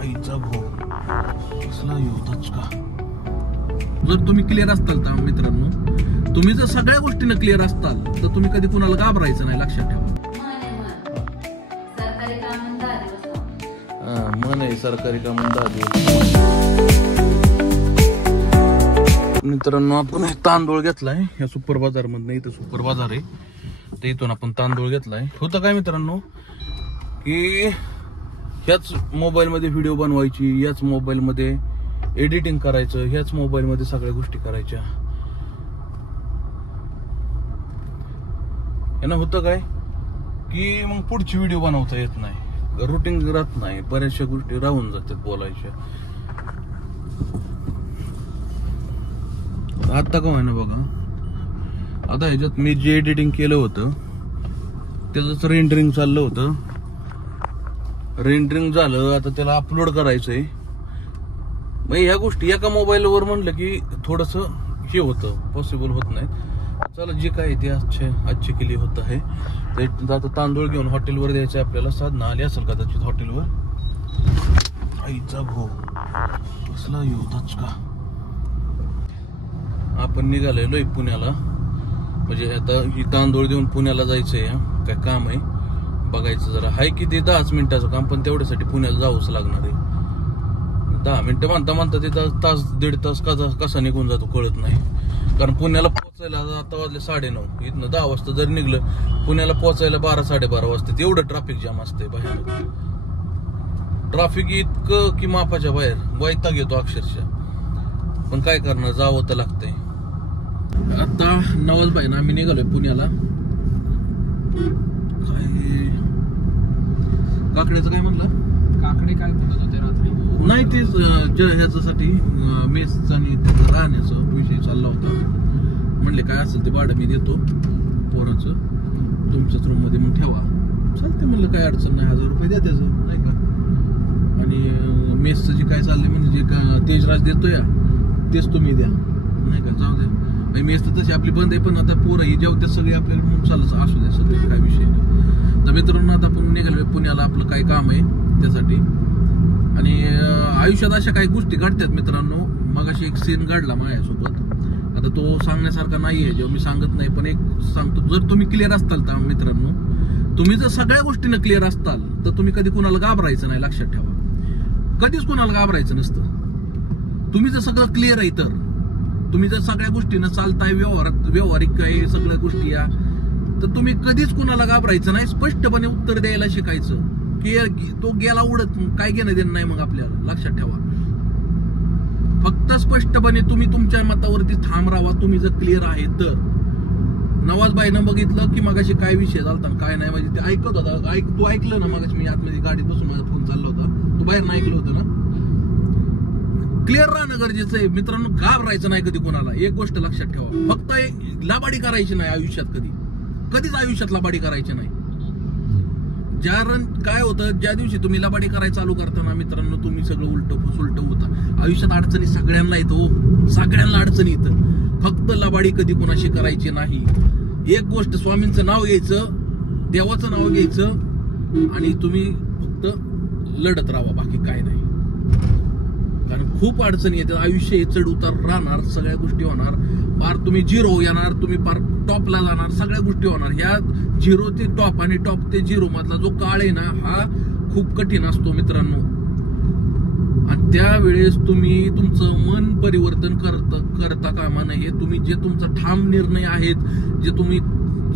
आईचा भाऊ कसला योद्धच का. जर तुम्ही क्लिअर असताल तर मित्रांनो, तुम्ही जर सगळ्या गोष्टीने क्लिअर असताल तर तुम्ही कधी कुणाला घाबरायचं नाही, लक्षात ठेवा. मन आहे सरकारी काम मित्रांनो. आपण तांदूळ घेतलाय या सुपर बाजार मधनं. इथं सुपर बाजार आहे, तर इथून आपण तांदूळ घेतलाय. होतं काय मित्रांनो की ह्याच मोबाईल मध्ये व्हिडिओ बनवायची, याच मोबाईल मध्ये एडिटिंग करायचं, ह्याच मोबाईल मध्ये सगळ्या गोष्टी करायच्या. यांना होतं काय की मग पुढची व्हिडिओ बनवता येत नाही, रुटीन राहत नाही, बऱ्याचशा गोष्टी राहून जातात बोलायच्या. आता का आहे ना बघा, आता ह्याच्यात मी जे एडिटिंग केलं होतं त्याच रेंडरिंग चाललं होतं. रेंडरिंग झालं, आता त्याला अपलोड करायचंय. मग ह्या गोष्टी एका मोबाईलवर म्हणलं की थोडस हे होतं, पॉसिबल होत नाही. चला जे काय ते आजचे केली होत आहे. आता तांदूळ घेऊन हॉटेलवर द्यायचं आपल्याला. साधना आली असेल कदाचित हॉटेलवर. आईचा भाऊ कसला योद्धच का. आपण निघालेलोय पुण्याला, म्हणजे आता ही तांदूळ देऊन पुण्याला जायचंय. काय काम आहे बघायचं जरा. हाय की ते 10 मिनिटाचं काम, पण तेवढ्यासाठी पुण्याला जावंच लागणार आहे. 10 मिनिटं म्हणता म्हणता तिथं तास दीड तास कसा निघून जातो कळत नाही. कारण पुण्याला पोहोचायला आता वाजले 9:30. इथनं 10 वाजता जर निघलं पुण्याला पोहोचायला 12-12:30 वाजता. एवढं ट्रॅफिक जाम असते भयानक. ट्रॅफिक इतकं की मापाच्या बाहेर, वैताग येतो अक्षरशः. पण काय करणार, जावं तर लागतंय. आता नवाजबाई ना आम्ही निघालोय पुण्याला. काय काकड्याचं काय म्हणलं, काकडे काय बोलत होते रात्री? नाही तेच ह्याच्यासाठी मेस आणि राहण्याचा विषय चालला होता. म्हणले काय असेल ते भाडं मी देतो पोराचं, तुमच्याच रूम मध्ये मग ठेवा. चालते म्हणलं, काय अडचण नाही, 1000 रुपये द्या त्याचं, नाही का. आणि मेसचं जे काय चाललंय म्हणजे जे तेजराज देतो या तेच तुम्ही द्या, नाही का. जाऊ द्या, मेस तर तशी आपली बंद आहे, पण आता पोरं ही जेव्हा सगळे आपल्याला म्हणून चालत असू द्या, सगळे काय विषय नाही. तर मित्रांनो आता आपण निघालो पुण्याला, आपलं काय काम आहे त्यासाठी. आणि आयुष्यात अशा काही गोष्टी घडतात मित्रांनो. मग अशी एक सीन घडला माझ्यासोबत. आता तो सांगण्यासारखा नाहीये, जेव्हा मी सांगत नाही, पण एक सांगतो. जर तुम्ही क्लिअर असताल तर मित्रांनो, तुम्ही जर सगळ्या गोष्टीने क्लिअर असताल तर तुम्ही कधी कुणाला घाबरायचं नाही, लक्षात ठेवा. कधीच कुणाला घाबरायचं नसतं. तुम्ही जर सगळं क्लिअर आहे, तर तुम्ही जर सगळ्या गोष्टीनं चालताय, व्यवहारिक काही सगळ्या गोष्टी या, तर तुम्ही कधीच कुणाला घाबरायचं नाही. स्पष्टपणे उत्तर द्यायला शिकायचं. की तो गेला उडत, काय घेणं देणं नाही मग आपल्याला, लक्षात ठेवा. फक्त स्पष्टपणे तुम्ही तुमच्या मतावरती ठाम राहा. तुम्ही जर क्लिअर आहे तर. नवाजबाईनं बघितलं की मगाशी काय विषय झालता काय नाही, म्हणजे ते ऐकत होता. तू ऐकलं ना मगाशी, मी आतमध्ये गाडीत बसून माझा फोन चालला होता, तू बाहेर नाही ऐकलं होतं ना. क्लिअर राहणं गरजेचं आहे मित्रांनो. घाबरायचं नाही कधी कोणाला. एक गोष्ट लक्षात ठेवा, फक्त लाबाडी करायची नाही आयुष्यात. कधीच आयुष्यात लाबाडी करायची नाही. काय होतं, ज्या दिवशी तुम्ही लबाडी करायला चालू करता मित्रांनो, तुम्ही सगळं उलट फुसुलट होता. आयुष्यात अडचणी सगळ्यांना येतो, सगळ्यांना अडचणी येतं. फक्त लबाडी कधी कोणाशी करायची नाही. एक गोष्ट, स्वामींचं नाव घ्यायचं, देवाचं नाव घ्यायचं, आणि तुम्ही फक्त लढत राहा, बाकी काय नाही. कारण खूप अडचणी येतात. आयुष्य चढ उतार राहणार, सगळ्या गोष्टी होणार. पार तुम्ही झिरो येणार, तुम्ही पार टॉपला जाणार, सगळ्या गोष्टी होणार. ह्या 0 ते टॉप आणि टॉप ते 0 मधला जो काळ आहे ना, हा खूप कठीण असतो मित्रांनो. आणि त्यावेळेस तुम्ही तुमचं मन परिवर्तन करता कामा नये. तुम्ही जे तुमचा ठाम निर्णय आहेत, जे तुम्ही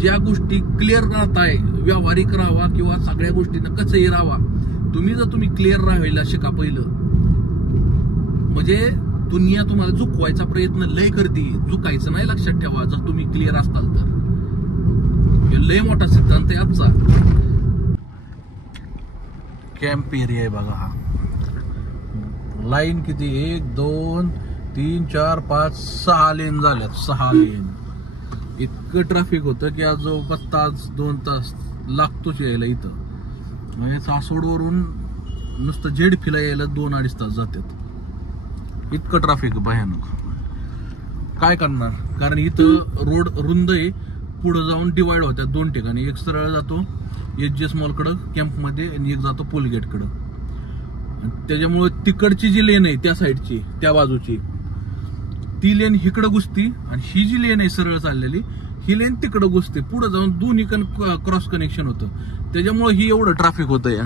ज्या गोष्टी क्लिअर राहताय, व्यावहारिक राहावा किंवा सगळ्या गोष्टींना कसंही राहावा. तुम्ही क्लिअर राहायला शिका पहिलं. म्हणजे दुनिया तुम्हाला झुकवायचा प्रयत्न लय करते, झुकायचं नाही, लक्षात ठेवा. जर तुम्ही क्लिअर असताल तर. लय मोठा सिद्धांत आहे आजचा. कॅम्प एरिया आहे बघा हा. लाईन किती, 1 2 3 4 5 6 लेन झाल्यात. 6 लेन. इतकं ट्रॅफिक होतं की आज जवळपास तास 2 तास लागतोच यायला इथं. म्हणजे सासवडवरून नुसतं जेडफीला यायला 2-2.5 तास जातात. इतकं ट्रॅफिक भयानक. काय करणार, कारण इथं रोड रुंद आहे. पुढे जाऊन डिवाइड होत्या 2 ठिकाणी. एक सरळ जातो HGS मॉल कडे कॅम्प मध्ये, आणि एक जातो पोलगेट कडे. त्याच्यामुळे तिकडची जी लेन आहे त्या साईडची त्या बाजूची ती लेन इकडं घुसती आणि ही जी लेन आहे सरळ चाललेली ही लेन तिकडं घुसते पुढे जाऊन दोन्ही क्रॉस कनेक्शन होतं त्याच्यामुळे ही एवढं ट्रॅफिक होतं या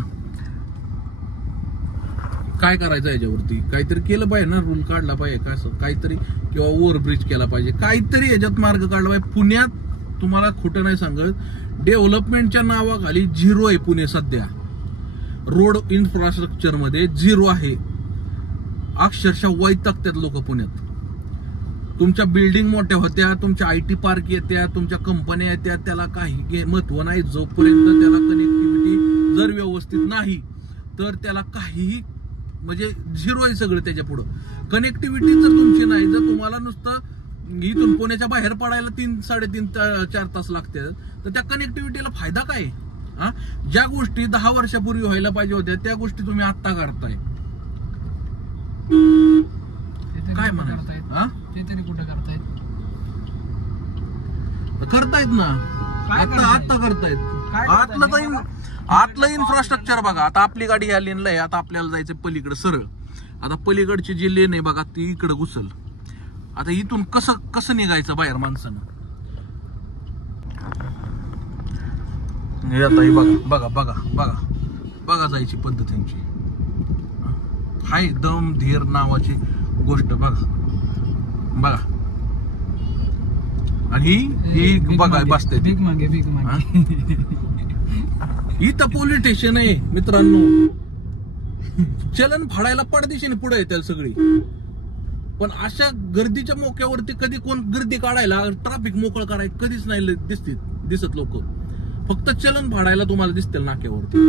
काय करायचं याच्यावरती काहीतरी केलं पाहिजे ना रूल काढला पाहिजे काय काहीतरी किंवा ओव्हरब्रिज केला पाहिजे काहीतरी याच्यात मार्ग काढला पाहिजे पुण्यात तुम्हाला खोटं नाही सांगत डेव्हलपमेंटच्या नावाखाली 0 आहे पुणे सध्या रोड इन्फ्रास्ट्रक्चर मध्ये 0 आहे अक्षरशः वैतागतात लोक पुण्यात तुमच्या बिल्डिंग मोठ्या होत्या तुमच्या IT पार्क येत्या तुमच्या कंपन्या येत्या त्याला काही महत्व नाही जोपर्यंत त्याला कनेक्टिव्हिटी जर व्यवस्थित नाही तर त्याला काहीही म्हणजे 0 आहे सगळं त्याच्या पुढं कनेक्टिव्हिटी जर तुमची नाही जर तुम्हाला नुसतं इथून पुण्याच्या बाहेर पडायला 3-3.5-4 तास लागतात तर त्या कनेक्टिव्हिटीला फायदा काय हा ज्या गोष्टी 10 वर्षापूर्वी व्हायला पाहिजे होत्या त्या गोष्टी तुम्ही आत्ता करताय काय म्हणायचं हा ते तरी कुठं करतायत करतायत ना आत्ता करतायत आतलं इन्फ्रास्ट्रक्चर बघा आता आपली गाडी ह्या लेनला आहे आता आपल्याला जायचं पलीकडे सरळ आता पलीकडची जी लेन आहे बघा ती इकडे घुसल आता इथून कसं निघायचं बाहेर माणसानं आता ही बघा जायची पद्धत त्यांची हाय दम धीर नावाची गोष्ट बघा आणि ही बघा बसते भीक मागे इथं पोलीस स्टेशन आहे मित्रांनो चलन फाडायला पडदेशीने पुढे येतील सगळी पण अशा गर्दीच्या मोक्यावरती कधी कोण गर्दी काढायला ट्रॅफिक मोकळ करायला कधीच नाही दिसत लोक फक्त चलन फाडायला तुम्हाला दिसतील नाक्यावरती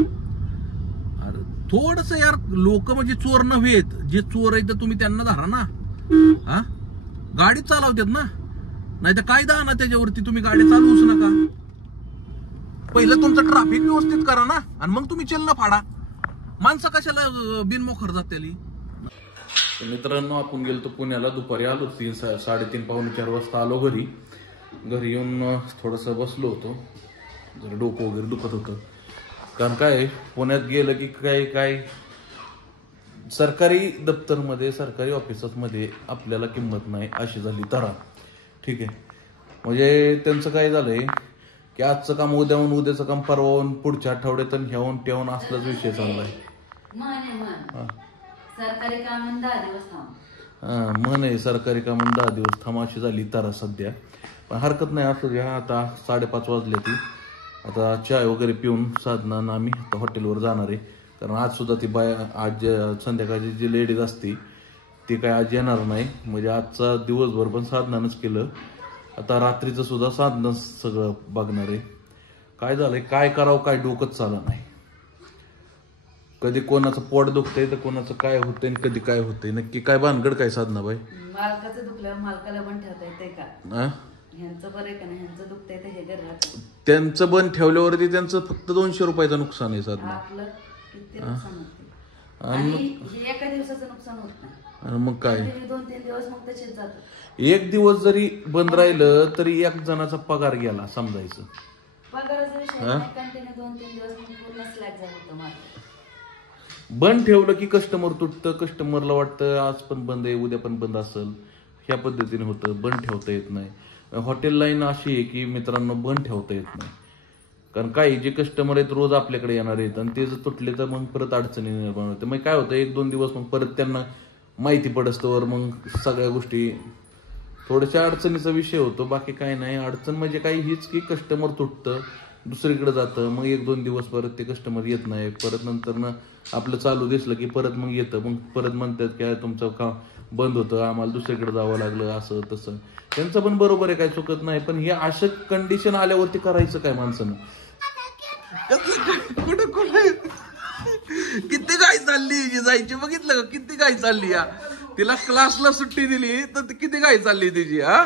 अरे थोडस यार लोक म्हणजे चोर नव्हेत जे चोर आहेत तर तुम्ही त्यांना धरा ना हा गाडी चालवतात ना नाही तर कायदा ना त्याच्यावरती तुम्ही गाडी चालवूच नका पहिलं तुमचं ट्रॅफिक व्यवस्थित करा ना आणि मग तुम्ही चलन फाडा माणसं कशाला बिनमोखर जातेली मित्रांनो आपण गेलो पुण्याला दुपारी आलो 3-3:30-4 वाजता आलो घरी येऊन थोडस बसलो होतो जरा डोकं वगैरे दुखत होतं कारण काय पुण्यात गेलं की काय सरकारी दप्तरमध्ये सरकारी ऑफिसामध्ये आपल्याला किंमत नाही अशी झाली तरा ठीक आहे म्हणजे त्यांचं काय झालंय की आजचं काम उद्याहून उद्याचं काम परवाहून पुढच्या आठवड्यात ह्याहून त्याहून असलाच विषय चाललाय सरकारी काम 10 दिवस थांब मन आहे सरकारी काम 10 दिवस थांब अशी झाली तारा सध्या पण हरकत नाही असं घ्या आता 5:30 वाजले ती आता चाय वगैरे पिऊन साधना आम्ही आता हॉटेलवर जाणार आहे कारण आज सुद्धा ती आज संध्याकाळची जी लेडीज असती ती काय आज येणार नाही म्हणजे आजचा दिवसभर पण साधनानंच केलं आता रात्रीचं सुद्धा साधनं सगळं बघणार आहे काय झालंय काय करावं काय डोकंच चाललं नाही कधी कोणाचं पोट दुखतंय तर कोणाचं काय होतंय कधी काय होतंय नक्की काय भानगड काय साधना बाई मालकाचं दुखल्यावर मालकाला पण ठेवता येते का ह्यांचं बरं आहे का नाही ह्यांचं दुखतंय तर हे घर त्यांचं बंद ठेवल्यावरती त्यांचं फक्त 200 रुपयाचं नुकसान आहे साधना आपलं किती नुकसान होते आणि एका दिवसाचं नुकसान होत नाही मग काय 2-3 दिवस मग तसेच जातात एक दिवस जरी बंद राहिलं तरी एक जणाचा पगार गेला समजायचं पगाराचा विषय नाही कंटिन्यू 2-3 दिवस मग पूर्ण स्लॅग झालं होतं माझं बंद ठेवलं की कस्टमर तुटतं कस्टमरला वाटतं आज पण बंद आहे उद्या पण बंद असेल ह्या पद्धतीने होतं बंद ठेवता येत नाही हॉटेल लाईन अशी आहे की मित्रांनो बंद ठेवता येत नाही कारण काही जे कस्टमर आहेत रोज आपल्याकडे येणार आहेत आणि ते जर तुटले तर मग परत अडचणी निर्माण होते मग काय होतं 1-2 दिवस मग परत त्यांना माहिती पडस्तवर मग सगळ्या गोष्टी थोड्याशा अडचणीचा विषय होतो बाकी काही नाही अडचण म्हणजे काही हीच की कस्टमर तुटतं दुसरीकडे जातं मग 1-2 दिवस परत ते कस्टमर येत नाही परत नंतर ना आपलं चालू दिसलं की परत मग येतं मग परत म्हणतात की तुमचं काम बंद होतं आम्हाला दुसरीकडे जावं लागलं असं तसं त्यांचं पण बरोबर आहे काय चुकत नाही पण हे अशा कंडिशन आल्यावरती करायचं काय माणसानं कुठं किती काय चालली जायची बघितलं का किती काय चालली या तिला क्लासला सुट्टी दिली तर किती काय चालली तिची हा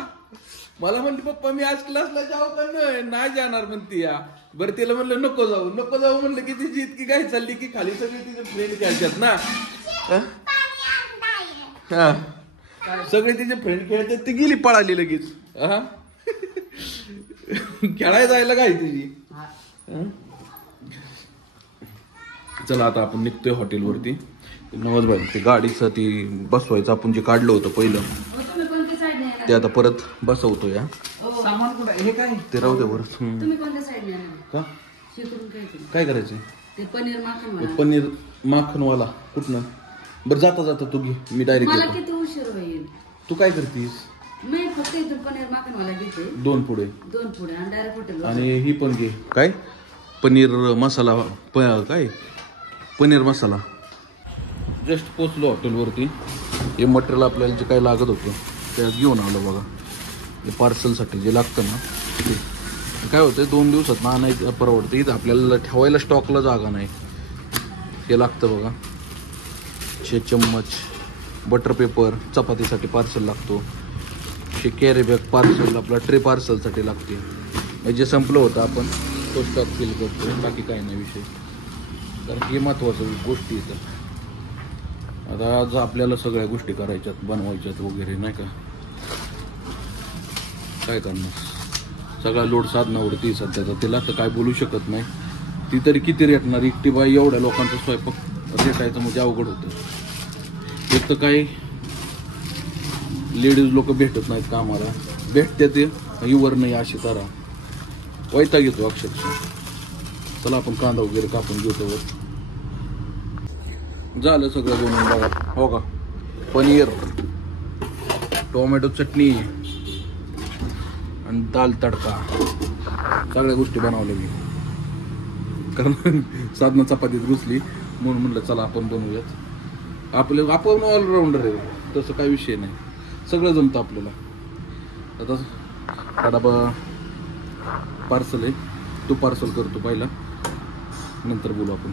मला म्हणली पप्पा मी आज क्लासला जाऊ का नाही जाणार म्हणती या बरं तिला म्हणलं नको जाऊ म्हणलं की तिची इतकी काय चालली की खाली सगळे तिचे फ्रेंड खेळतात ना सगळे तिचे फ्रेंड खेळतात ती गेली पळाली लगेच खेळायला जायला काय तिची चला आता आपण निघतोय हॉटेलवरती. नवस भाई ते गाडीचं ती बसवायचं आपण जे काढलं होतं पहिलं तुम्ही कोणत्या साईडने येणार? ते आता परत बसवतो या. सामान कुठं हे काय ते राहू दे बरं. तुम्ही कोणत्या साईडने येणार? का शिकून काय तुम्ही? काय करायचं ते पनीर माखन मला. पनीर माखनवाला कुठनं? बरं जाता जाता तू घे, मी डायरेक्ट मला घेतो. किती उशीर होईल? तू काय करतीस? मी फक्त इथून पनीर माखन मला घेते 2 पुढे 2 पुढे आणि डायरेक्ट हॉटेल. आणि ही पण घे. काय पनीर मसाला काय पनीर मसाला. जस्ट पोचलो हॉटेलवरती. हे मटेरियल आपल्याला जे काही लागत होतं ते घेऊन आलं बघा. हे पार्सलसाठी जे लागतं ना ते. काय होतं 2 दिवसात ना नाही परवडतं. इथं आपल्याला ठेवायला स्टॉकला जागा नाही. हे लागतं बघा. 6 चम्मच बटर पेपर चपातीसाठी पार्सल लागतो. हे कॅरी बॅग पार्सल आपला ट्रे पार्सलसाठी लागते. जे संपलं होतं आपण तो स्टॉक फिल करतो. बाकी काही नाही विषय. कारण हे महत्त्वाचं गोष्टी येतात. आता आज आपल्याला सगळ्या गोष्टी करायच्यात बनवायच्यात वगैरे नाही का. काय करणार सगळा लोड साधनावरती सध्याचा. तिला तर काय बोलू शकत नाही. ती तरी किती रेटणार एकटी बाई. एवढ्या लोकांचा स्वयंपाक रेटायचं म्हणजे अवघड होतं. एक तर काही लेडीज लोक भेटत नाहीत कामाला. भेटते ते युवर नाही अशी तारा वैताग घेतो अक्षरशः. चला आपण कांदा वगैरे कापून घेतो. झालं सगळं बनवून बघा. हो का पनीर टोमॅटो चटणी आणि दाल तडका सगळ्या गोष्टी बनवल्या मी. कारण साधना चपातीत घुसली म्हणून म्हटलं चला आपण बनवूयात. आपण ऑलराऊंडर आहे तसं काही विषय नाही. सगळं जमतं आपल्याला. आता डबा पार्सल आहे तो पार्सल करतो पहिला नंतर बोलू आपण.